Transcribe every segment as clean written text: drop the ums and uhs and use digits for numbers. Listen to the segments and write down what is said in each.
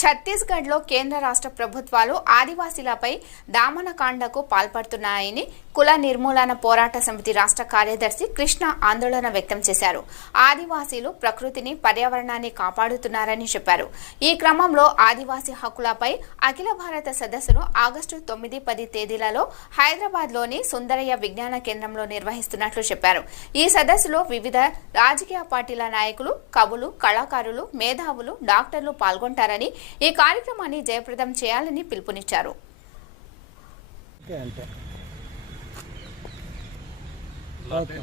ఛత్తీస్గఢ్లో కేంద్ర రాష్ట్ర ప్రభుత్వాలు ఆదివాసీలపై దామనకాండకు పాల్పడుతున్నాయని కుల నిర్మూలన పోరాట సమితి రాష్ట్ర కార్యదర్శి కృష్ణ ఆందోళన వ్యక్తం చేశారు. ఆదివాసీలు ప్రకృతిని, పర్యావరణాన్ని కాపాడుతున్నారని చెప్పారు. ఈ క్రమంలో ఆదివాసీ హక్కులపై అఖిల భారత సదస్సును ఆగస్టు 9-10 తేదీలలో హైదరాబాద్లోని సుందరయ్య విజ్ఞాన కేంద్రంలో నిర్వహిస్తున్నట్లు చెప్పారు. ఈ సదస్సులో వివిధ రాజకీయ పార్టీల నాయకులు, కవులు, కళాకారులు, మేధావులు, డాక్టర్లు పాల్గొంటారని, ఈ కార్యక్రమాన్ని జయప్రదం చేయాలని పిలుపునిచ్చారు.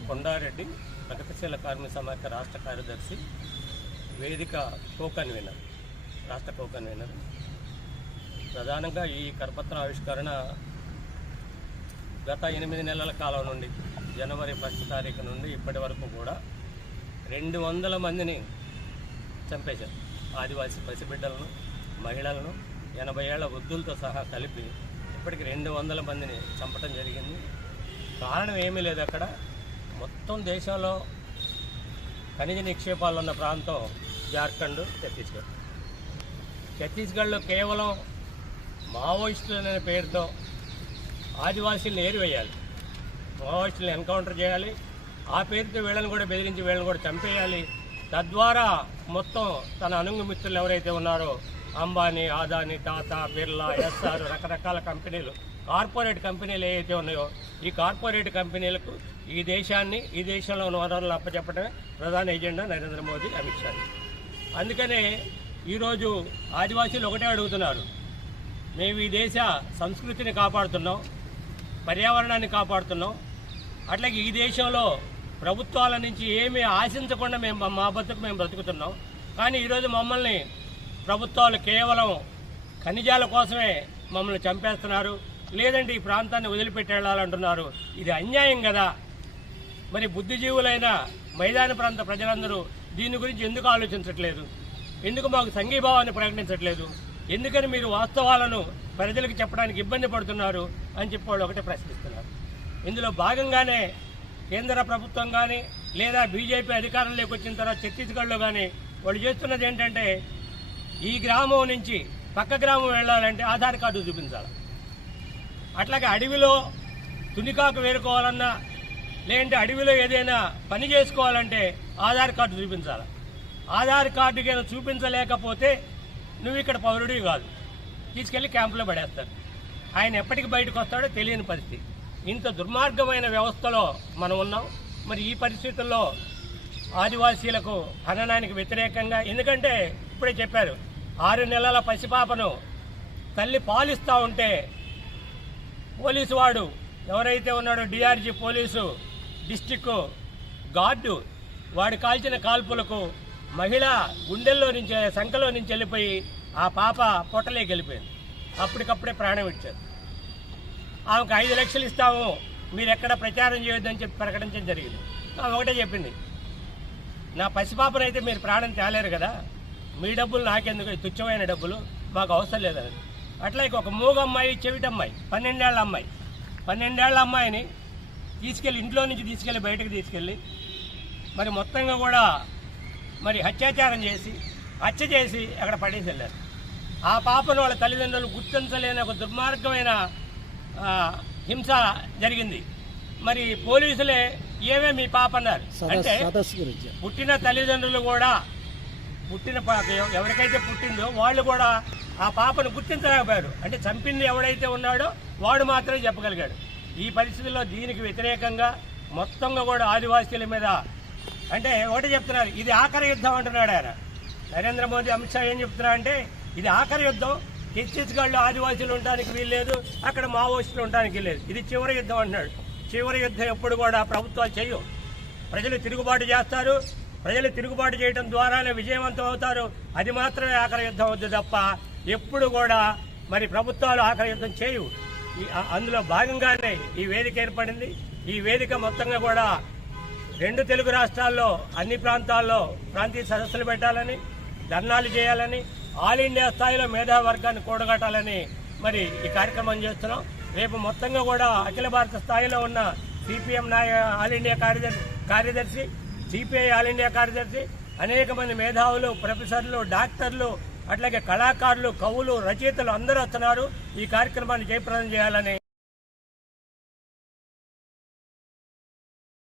కొండారెడ్డి ప్రగతిశీల కార్మిక సమాఖ్య రాష్ట్ర కార్యదర్శి, వేదిక కో-కన్వీనర్, రాష్ట్ర కో-కన్వీనర్. ప్రధానంగా ఈ కరపత్ర ఆవిష్కరణ గత 8 నెలల కాలం నుండి జనవరి 1 తారీఖు నుండి ఇప్పటి వరకు కూడా 200 మందిని చంపేశారు. ఆదివాసీ పసిబిడ్డలను, మహిళలను, 80 ఏళ్ల వృద్ధులతో సహా కలిపి ఇప్పటికి 200 మందిని చంపడం జరిగింది. కారణం ఏమీ లేదు. అక్కడ మొత్తం దేశంలో ఖనిజ నిక్షేపాలు ఉన్న ప్రాంతం జార్ఖండ్, ఛత్తీస్గఢ్. ఛత్తీస్గఢ్లో కేవలం మావోయిస్టులు అనే పేరుతో ఆదివాసీలను ఏరివేయాలి, మావోయిస్టులను ఎన్కౌంటర్ చేయాలి, ఆ పేరుతో వీళ్ళని కూడా బెదిరించి వీళ్ళని కూడా చంపేయాలి. తద్వారా మొత్తం తన అనుంగు మిత్రులు ఎవరైతే ఉన్నారో అంబానీ, ఆదానీ, టాటా, బిర్లా, ఎస్ఆర్, రకరకాల కంపెనీలు, కార్పొరేట్ కంపెనీలు ఏవైతే ఉన్నాయో ఈ కార్పొరేట్ కంపెనీలకు ఈ దేశాన్ని, ఈ దేశంలో ఉన్న వనరులను అప్పచెప్పడమే ప్రధాన ఎజెండా నరేంద్ర మోదీ, అమిత్ షా. అందుకనే ఈరోజు ఆదివాసీలు ఒకటే అడుగుతున్నారు, మేము ఈ దేశ సంస్కృతిని కాపాడుతున్నాం, పర్యావరణాన్ని కాపాడుతున్నాం, అట్లాగే ఈ దేశంలో ప్రభుత్వాల నుంచి ఏమీ ఆశించకుండా మా బతుకు మేము బ్రతుకుతున్నాం. కానీ ఈరోజు మమ్మల్ని ప్రభుత్వాలు కేవలం ఖనిజాల కోసమే మమ్మల్ని చంపేస్తున్నారు, లేదంటే ఈ ప్రాంతాన్ని వదిలిపెట్టి వెళ్ళాలంటున్నారు. ఇది అన్యాయం కదా. మరి బుద్ధిజీవులైన మైదాన ప్రాంత ప్రజలందరూ దీని గురించి ఎందుకు ఆలోచించట్లేదు? ఎందుకు మాకు సంఘీభావాన్ని ప్రకటించట్లేదు? ఎందుకని మీరు వాస్తవాలను ప్రజలకు చెప్పడానికి ఇబ్బంది పడుతున్నారు అని చెప్పి వాళ్ళు ఒకటే ప్రశ్నిస్తున్నారు. ఇందులో భాగంగానే కేంద్ర ప్రభుత్వం కానీ లేదా బీజేపీ అధికారంలోకి వచ్చిన తర్వాత ఛత్తీస్గఢ్లో కానీ వాళ్ళు చేస్తున్నది ఏంటంటే, ఈ గ్రామం నుంచి పక్క గ్రామం వెళ్ళాలంటే ఆధార్ కార్డు చూపించాలి. అట్లాగే అడవిలో తునికాకు వేరుకోవాలన్నా, లేదంటే అడవిలో ఏదైనా పని చేసుకోవాలంటే ఆధార్ కార్డు చూపించాలి. ఆధార్ కార్డుకి చూపించలేకపోతే నువ్వు ఇక్కడ పౌరుడివి కాదు, తీసుకెళ్లి క్యాంపులో పడేస్తారు. ఆయన ఎప్పటికి బయటకు వస్తాడో తెలియని పరిస్థితి. ఇంత దుర్మార్గమైన వ్యవస్థలో మనం ఉన్నాం. మరి ఈ పరిస్థితుల్లో ఆదివాసీలకు హననానికి వ్యతిరేకంగా, ఎందుకంటే ఇప్పుడే చెప్పారు, 6 నెలల పసిపాపను తల్లి పాలిస్తూ ఉంటే పోలీసు వాడు ఎవరైతే ఉన్నాడో డిఆర్జీ పోలీసు డిస్టిక్ గార్డు, వాడు కాల్చిన కాల్పులకు మహిళ గుండెల్లో నుంచి, సంఖలో నుంచి వెళ్ళిపోయి ఆ పాప పొట్టలేకి వెళ్ళిపోయింది. అప్పటికప్పుడే ప్రాణం ఇచ్చారు. ఆమెకు 5 లక్షలు ఇస్తాము, మీరు ఎక్కడ ప్రచారం చేయొద్దని చెప్పి ప్రకటించడం జరిగింది. ఆమె ఒకటే చెప్పింది, నా పసిపాపనైతే మీరు ప్రాణం తేలేరు కదా, మీ డబ్బులు నాకెందుకు, తుచ్చమైన డబ్బులు మాకు అవసరం లేదని. అట్లాగే ఒక మూగ అమ్మాయి, చెవిటమ్మాయి, 12 ఏళ్ల అమ్మాయిని తీసుకెళ్ళి, ఇంట్లో నుంచి తీసుకెళ్ళి బయటకు తీసుకెళ్ళి మరి మొత్తంగా కూడా మరి అత్యాచారం చేసి, హత్య చేసి అక్కడ పడేసి వెళ్ళారు. ఆ పాపను వాళ్ళ తల్లిదండ్రులు గుర్తించలేని ఒక దుర్మార్గమైన హింస జరిగింది. మరి పోలీసులే ఏమే మీ పాప అన్నారు. అంటే పుట్టిన తల్లిదండ్రులు కూడా, ఎవరికైతే పుట్టిందో వాళ్ళు కూడా ఆ పాపను గుర్తించలేకపోయారు. అంటే చంపింది ఎవడైతే ఉన్నాడో వాడు మాత్రమే చెప్పగలిగాడు. ఈ పరిస్థితుల్లో దీనికి వ్యతిరేకంగా మొత్తంగా కూడా ఆదివాసీల మీద, అంటే ఒకటి చెప్తున్నారు, ఇది ఆఖరి యుద్ధం అంటున్నాడు ఆయన. నరేంద్ర మోదీ, అమిత్ షా ఏం చెప్తున్నారు అంటే, ఇది ఆఖరి యుద్ధం, ఛత్తీస్గఢ్లో ఆదివాసీలు ఉండడానికి వీల్లేదు, అక్కడ మావోయిస్టులు ఉండడానికి లేదు, ఇది చివరి యుద్ధం అంటున్నాడు. చివరి యుద్ధం ఎప్పుడు కూడా ప్రభుత్వాలు చేయవు. ప్రజలు తిరుగుబాటు చేస్తారు, ప్రజలు తిరుగుబాటు చేయడం ద్వారానే విజయవంతం అవుతారు. అది మాత్రమే ఆఖరి యుద్ధం అవుతుంది తప్ప ఎప్పుడు కూడా మరి ప్రభుత్వాలు ఆఖరి యుద్ధం చేయవు. అందులో భాగంగానే ఈ వేదిక ఏర్పడింది. ఈ వేదిక మొత్తంగా కూడా 2 తెలుగు రాష్ట్రాల్లో అన్ని ప్రాంతాల్లో ప్రాంతీయ సదస్సులు పెట్టాలని, ధర్నాలు చేయాలని, ఆల్ ఇండియా స్థాయిలో మేధావర్గాన్ని కూడగట్టాలని మరి ఈ కార్యక్రమం చేస్తున్నాం. రేపు మొత్తంగా కూడా అఖిల భారత స్థాయిలో ఉన్న సిపిఎం ఆల్ ఇండియా కార్యదర్శి, సిపిఐ ఆల్ ఇండియా కార్యదర్శి, అనేక మంది మేధావులు, ప్రొఫెసర్లు, డాక్టర్లు, అట్లాగే కళాకారులు, కవులు, రచయితలు అందరూ వస్తున్నారు. ఈ కార్యక్రమాన్ని జయప్రదం చేయాలని